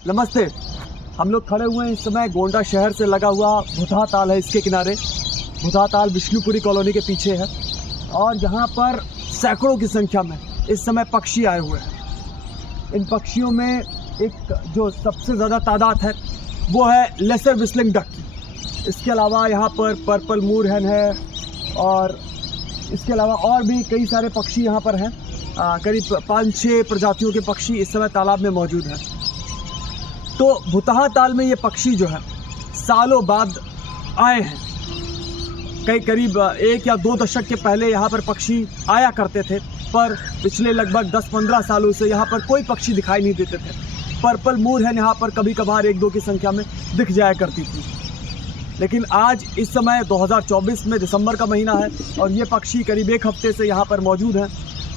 नमस्ते। हम लोग खड़े हुए हैं इस समय गोंडा शहर से लगा हुआ भुतहा ताल है, इसके किनारे। भुतहा ताल विष्णुपुरी कॉलोनी के पीछे है और यहाँ पर सैकड़ों की संख्या में इस समय पक्षी आए हुए हैं। इन पक्षियों में एक जो सबसे ज़्यादा तादाद है वो है लेसर विस्लिंग डक की। इसके अलावा यहाँ पर पर्पल मूर हैन है और इसके अलावा और भी कई सारे पक्षी यहाँ पर हैं। करीब 5-6 प्रजातियों के पक्षी इस समय तालाब में मौजूद हैं। तो भुतहा ताल में ये पक्षी जो है सालों बाद आए हैं। करीब 1 या 2 दशक के पहले यहाँ पर पक्षी आया करते थे, पर पिछले लगभग 10-15 सालों से यहाँ पर कोई पक्षी दिखाई नहीं देते थे। पर्पल मूर है यहाँ पर कभी कभार 1-2 की संख्या में दिख जाया करती थी, लेकिन आज इस समय 2024 में दिसंबर का महीना है और ये पक्षी करीब 1 हफ्ते से यहाँ पर मौजूद हैं।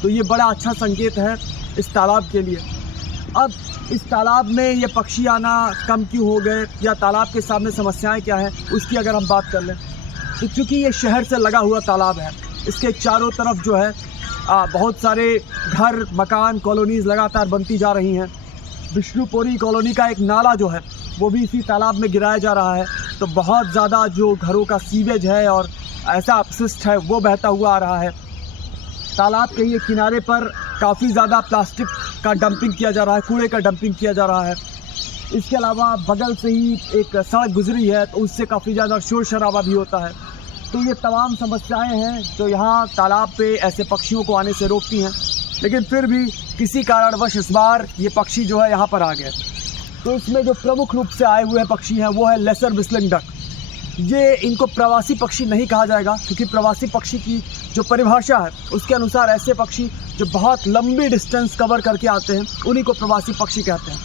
तो ये बड़ा अच्छा संकेत है इस तालाब के लिए। अब इस तालाब में ये पक्षी आना कम क्यों हो गए या तालाब के सामने समस्याएं क्या हैं, उसकी अगर हम बात कर लें तो चूँकि ये शहर से लगा हुआ तालाब है, इसके चारों तरफ जो है बहुत सारे घर, मकान, कॉलोनीज़ लगातार बनती जा रही हैं। विष्णुपुरी कॉलोनी का एक नाला जो है वो भी इसी तालाब में गिराया जा रहा है। तो बहुत ज़्यादा जो घरों का सीवेज है और ऐसा अपशिष्ट है वो बहता हुआ आ रहा है। तालाब के ये किनारे पर काफ़ी ज़्यादा प्लास्टिक का डंपिंग किया जा रहा है, कूड़े का डंपिंग किया जा रहा है। इसके अलावा बगल से ही एक सड़क गुजरी है तो उससे काफ़ी ज़्यादा शोर शराबा भी होता है। तो ये तमाम समस्याएं हैं जो यहाँ तालाब पे ऐसे पक्षियों को आने से रोकती हैं, लेकिन फिर भी किसी कारणवश इस बार ये पक्षी जो है यहाँ पर आ गए। तो इसमें जो प्रमुख रूप से आए हुए पक्षी हैं वो है लेसर विस्लिंग डक। ये इनको प्रवासी पक्षी नहीं कहा जाएगा, क्योंकि प्रवासी पक्षी की जो परिभाषा है उसके अनुसार ऐसे पक्षी जो बहुत लंबी डिस्टेंस कवर करके आते हैं उन्हीं को प्रवासी पक्षी कहते हैं।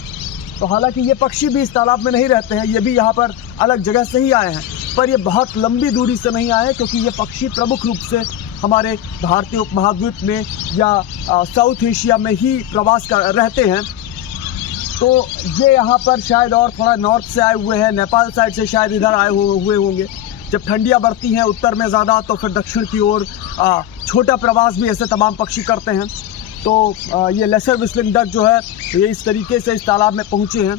तो हालांकि ये पक्षी भी इस तालाब में नहीं रहते हैं, ये भी यहाँ पर अलग जगह से ही आए हैं, पर ये बहुत लंबी दूरी से नहीं आए, क्योंकि ये पक्षी प्रमुख रूप से हमारे भारतीय उपमहाद्वीप में या साउथ एशिया में ही प्रवास कर रहते हैं। तो ये यहाँ पर शायद और थोड़ा नॉर्थ से आए हुए हैं, नेपाल साइड से शायद इधर आए हुए होंगे। जब ठंडियाँ बढ़ती हैं उत्तर में ज़्यादा तो फिर दक्षिण की ओर छोटा प्रवास भी ऐसे तमाम पक्षी करते हैं। तो ये लेसर विस्लिंग डक जो है ये इस तरीके से इस तालाब में पहुँचे हैं।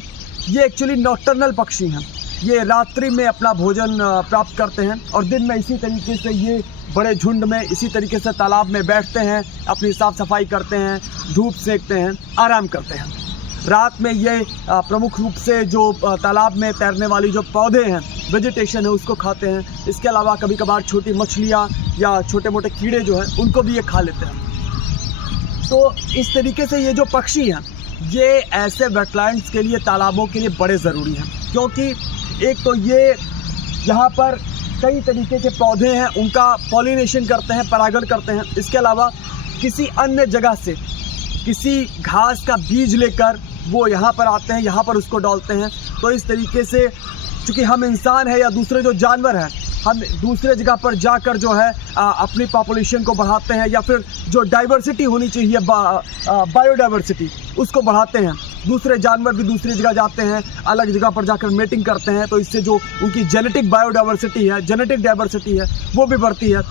ये एक्चुअली नॉक्टर्नल पक्षी हैं, ये रात्रि में अपना भोजन प्राप्त करते हैं और दिन में इसी तरीके से ये बड़े झुंड में इसी तरीके से तालाब में बैठते हैं, अपनी साफ़ सफाई करते हैं, धूप सेकते हैं, आराम करते हैं। रात में ये प्रमुख रूप से जो तालाब में तैरने वाली जो पौधे हैं, वेजिटेशन है, उसको खाते हैं। इसके अलावा कभी कभार छोटी मछलियाँ या छोटे मोटे कीड़े जो हैं उनको भी ये खा लेते हैं। तो इस तरीके से ये जो पक्षी हैं ये ऐसे वेटलैंड्स के लिए, तालाबों के लिए बड़े ज़रूरी हैं, क्योंकि एक तो ये यहाँ पर कई तरीके के पौधे हैं उनका पॉलिनेशन करते हैं, परागण करते हैं। इसके अलावा किसी अन्य जगह से किसी घास का बीज लेकर वो यहाँ पर आते हैं, यहाँ पर उसको डालते हैं। तो इस तरीके से चूँकि हम इंसान हैं या दूसरे जो जानवर हैं, हम दूसरे जगह पर जाकर जो है अपनी पॉपुलेशन को बढ़ाते हैं, या फिर जो डाइवर्सिटी होनी चाहिए, बायोडाइवर्सिटी, उसको बढ़ाते हैं। दूसरे जानवर भी दूसरी जगह जाते हैं, अलग जगह पर जाकर मेटिंग करते हैं, तो इससे जो उनकी जेनेटिक बायोडाइवर्सिटी है, जेनेटिक डाइवर्सिटी है, वो भी बढ़ती है।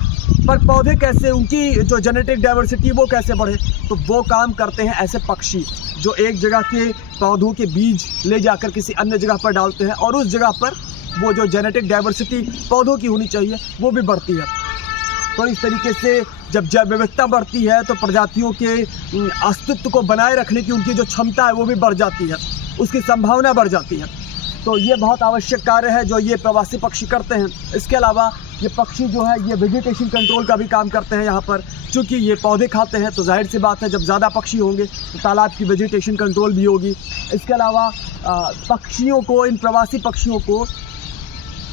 पर पौधे कैसे, उनकी जो जेनेटिक डाइवर्सिटी वो कैसे बढ़े, तो वो काम करते हैं ऐसे पक्षी जो एक जगह के पौधों के बीज ले जाकर किसी अन्य जगह पर डालते हैं और उस जगह पर वो जो जेनेटिक डाइवर्सिटी पौधों की होनी चाहिए वो भी बढ़ती है। तो इस तरीके से जब जैव विविधता बढ़ती है तो प्रजातियों के अस्तित्व को बनाए रखने की उनकी जो क्षमता है वो भी बढ़ जाती है, उसकी संभावना बढ़ जाती है। तो ये बहुत आवश्यक कार्य है जो ये प्रवासी पक्षी करते हैं। इसके अलावा ये पक्षी जो है ये वेजिटेशन कंट्रोल का भी काम करते हैं यहाँ पर। चूँकि ये पौधे खाते हैं तो जाहिर सी बात है जब ज़्यादा पक्षी होंगे तो तालाब की वेजिटेशन कंट्रोल भी होगी। इसके अलावा पक्षियों को, इन प्रवासी पक्षियों को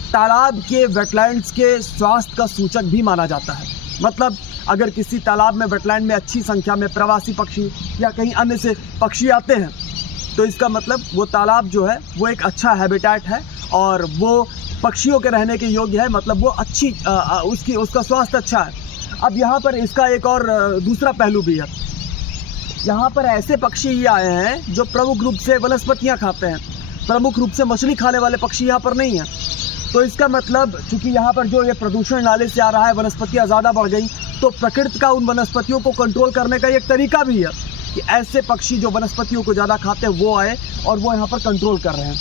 तालाब के वेटलैंड्स के स्वास्थ्य का सूचक भी माना जाता है। मतलब अगर किसी तालाब में, वेटलैंड में अच्छी संख्या में प्रवासी पक्षी या कहीं अन्य से पक्षी आते हैं तो इसका मतलब वो तालाब जो है वो एक अच्छा हैबिटेट है और वो पक्षियों के रहने के योग्य है, मतलब वो अच्छी उसका स्वास्थ्य अच्छा है। अब यहाँ पर इसका एक और दूसरा पहलू भी है। यहाँ पर ऐसे पक्षी ही आए हैं जो प्रमुख रूप से वनस्पतियाँ खाते हैं, प्रमुख रूप से मछली खाने वाले पक्षी यहाँ पर नहीं हैं। तो इसका मतलब चूँकि यहाँ पर जो ये प्रदूषण नाले से आ रहा है, वनस्पतियाँ ज़्यादा बढ़ गई, तो प्रकृति का उन वनस्पतियों को कंट्रोल करने का एक तरीका भी है कि ऐसे पक्षी जो वनस्पतियों को ज़्यादा खाते हैं वो आए और वो यहाँ पर कंट्रोल कर रहे हैं।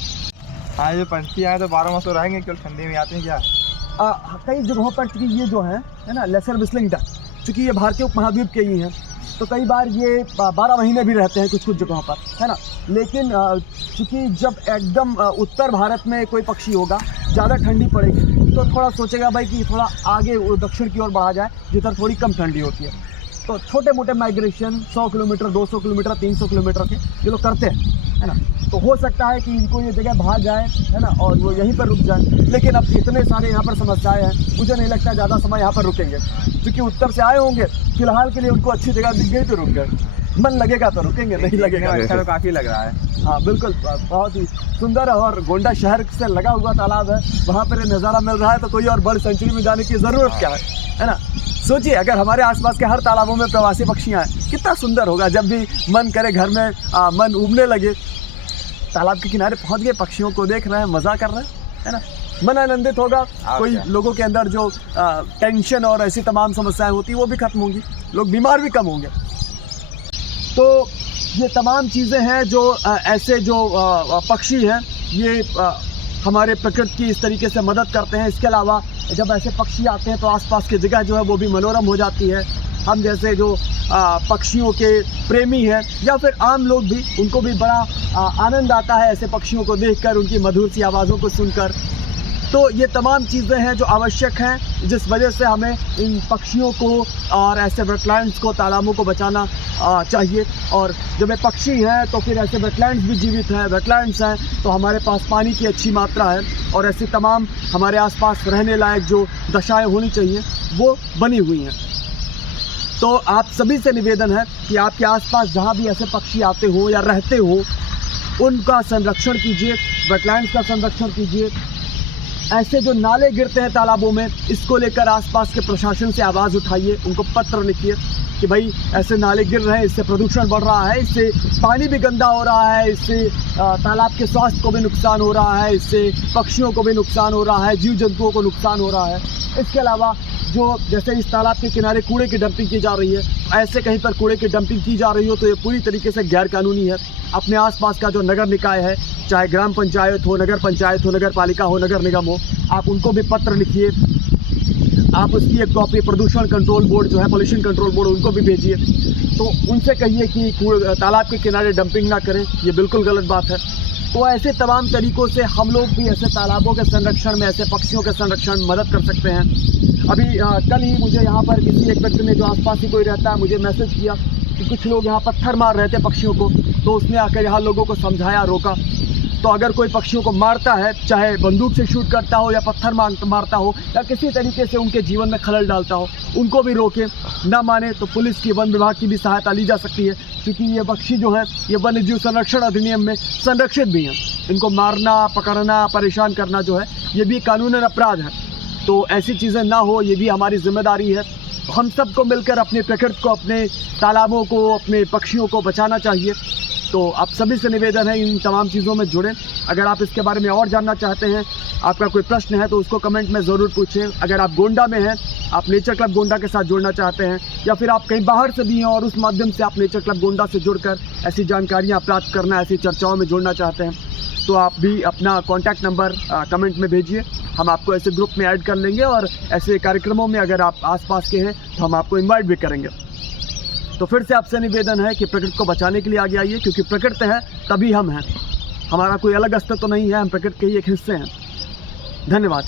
हाँ, जो पंछी आए तो 12 माह तो रहेंगे, केवल ठंडी में आते हैं क्या? कई जगहों पर चूँकि ये जो है ना लेसर व्हिस्लिंग डक, चूँकि ये भारतीय उपमहाद्वीप के ही हैं तो कई बार ये 12 महीने भी रहते हैं कुछ जगहों पर, है ना। लेकिन चूँकि जब एकदम उत्तर भारत में कोई पक्षी होगा, ज़्यादा ठंडी पड़ेगी तो थोड़ा सोचेगा भाई कि थोड़ा आगे दक्षिण की ओर बढ़ा जाए जिधर थोड़ी कम ठंडी होती है। तो छोटे मोटे माइग्रेशन 100 किलोमीटर, 200 किलोमीटर, 300 किलोमीटर के ये लोग करते हैं, है ना। तो हो सकता है कि इनको ये जगह भाग जाए, है ना, और वो यहीं पर रुक जाए। लेकिन अब इतने सारे यहाँ पर समस्याएं हैं, मुझे नहीं लगता ज़्यादा समय यहाँ पर रुकेंगे, क्योंकि उत्तर से आए होंगे, फिलहाल के लिए उनको अच्छी जगह दिख गई तो रुक गए। मन लगेगा तो रुकेंगे, नहीं लगेगा अच्छा तो काफ़ी लग रहा है। हाँ बिल्कुल, बहुत ही सुंदर है और गोंडा शहर से लगा हुआ तालाब है, वहाँ पर नज़ारा मिल रहा है तो कोई और बर्ड सेंचुरी में जाने की ज़रूरत क्या है ना। सोचिए अगर हमारे आसपास के हर तालाबों में प्रवासी पक्षी आए, कितना सुंदर होगा। जब भी मन करे घर में मन उबने लगे, तालाब के किनारे पहुंच गए, पक्षियों को देख रहे हैं, मज़ा कर रहे हैं, है ना, मन आनंदित होगा। कोई लोगों के अंदर जो टेंशन और ऐसी तमाम समस्याएं होती वो भी खत्म होंगी, लोग बीमार भी कम होंगे। तो ये तमाम चीज़ें हैं जो ऐसे जो पक्षी हैं ये हमारे प्रकृति की इस तरीके से मदद करते हैं। इसके अलावा जब ऐसे पक्षी आते हैं तो आसपास की जगह जो है वो भी मनोरम हो जाती है। हम जैसे जो पक्षियों के प्रेमी हैं या फिर आम लोग भी, उनको भी बड़ा आनंद आता है ऐसे पक्षियों को देखकर, उनकी मधुर सी आवाज़ों को सुनकर। तो ये तमाम चीज़ें हैं जो आवश्यक हैं, जिस वजह से हमें इन पक्षियों को और ऐसे वेटलैंड्स को, तालाबों को बचाना चाहिए। और जब ये पक्षी हैं तो फिर ऐसे वेटलैंड्स भी जीवित हैं, वेटलैंड्स हैं तो हमारे पास पानी की अच्छी मात्रा है और ऐसे तमाम हमारे आसपास रहने लायक जो दशाएं होनी चाहिए वो बनी हुई हैं। तो आप सभी से निवेदन है कि आपके आसपास जहाँ भी ऐसे पक्षी आते हो या रहते हो, उनका संरक्षण कीजिए, वेटलैंड्स का संरक्षण कीजिए। ऐसे जो नाले गिरते हैं तालाबों में, इसको लेकर आसपास के प्रशासन से आवाज़ उठाइए, उनको पत्र लिखिए कि भाई ऐसे नाले गिर रहे हैं, इससे प्रदूषण बढ़ रहा है, इससे पानी भी गंदा हो रहा है, इससे तालाब के स्वास्थ्य को भी नुकसान हो रहा है, इससे पक्षियों को भी नुकसान हो रहा है, जीव जंतुओं को नुकसान हो रहा है। इसके अलावा जो जैसे इस तालाब के किनारे कूड़े की डंपिंग की जा रही है, ऐसे कहीं पर कूड़े की डंपिंग की जा रही हो तो ये पूरी तरीके से गैर कानूनी है। अपने आसपास का जो नगर निकाय है, चाहे ग्राम पंचायत हो, नगर पंचायत हो, नगर पालिका हो, नगर निगम हो, आप उनको भी पत्र लिखिए। आप उसकी एक कॉपी प्रदूषण कंट्रोल बोर्ड जो है, पॉल्यूशन कंट्रोल बोर्ड, उनको भी भेजिए। तो उनसे कहिए कि तालाब के किनारे डंपिंग ना करें, ये बिल्कुल गलत बात है। तो ऐसे तमाम तरीक़ों से हम लोग भी ऐसे तालाबों के संरक्षण में, ऐसे पक्षियों के संरक्षण में मदद कर सकते हैं। अभी कल ही मुझे यहाँ पर किसी एक व्यक्ति ने, जो आसपास ही कोई रहता है, मुझे मैसेज किया कि कुछ लोग यहाँ पत्थर मार रहे थे पक्षियों को, तो उसने आकर यहाँ लोगों को समझाया, रोका। तो अगर कोई पक्षियों को मारता है, चाहे बंदूक से शूट करता हो या पत्थर मारता हो या किसी तरीके से उनके जीवन में खलल डालता हो, उनको भी रोके। ना माने तो पुलिस की, वन विभाग की भी सहायता ली जा सकती है, क्योंकि ये पक्षी जो है ये वन्य जीव संरक्षण अधिनियम में संरक्षित भी हैं। इनको मारना, पकड़ना, परेशान करना जो है ये भी कानूनन अपराध है। तो ऐसी चीज़ें ना हो, ये भी हमारी जिम्मेदारी है। हम सबको मिलकर अपने प्रकृति को, अपने तालाबों को, अपने पक्षियों को बचाना चाहिए। तो आप सभी से निवेदन है इन तमाम चीज़ों में जुड़ें। अगर आप इसके बारे में और जानना चाहते हैं, आपका कोई प्रश्न है तो उसको कमेंट में ज़रूर पूछें। अगर आप गोंडा में हैं, आप नेचर क्लब गोंडा के साथ जुड़ना चाहते हैं, या फिर आप कहीं बाहर से भी हैं और उस माध्यम से आप नेचर क्लब गोंडा से जुड़कर ऐसी जानकारियाँ प्राप्त करना, ऐसी चर्चाओं में जुड़ना चाहते हैं, तो आप भी अपना कॉन्टैक्ट नंबर कमेंट में भेजिए। हम आपको ऐसे ग्रुप में ऐड कर लेंगे और ऐसे कार्यक्रमों में अगर आप आसपास के हैं तो हम आपको इनवाइट भी करेंगे। तो फिर से आपसे निवेदन है कि प्रकृति को बचाने के लिए आगे आइए, क्योंकि प्रकृति है तभी हम हैं। हमारा कोई अलग अस्तित्व तो नहीं है, हम प्रकृति के ही एक हिस्से हैं। धन्यवाद।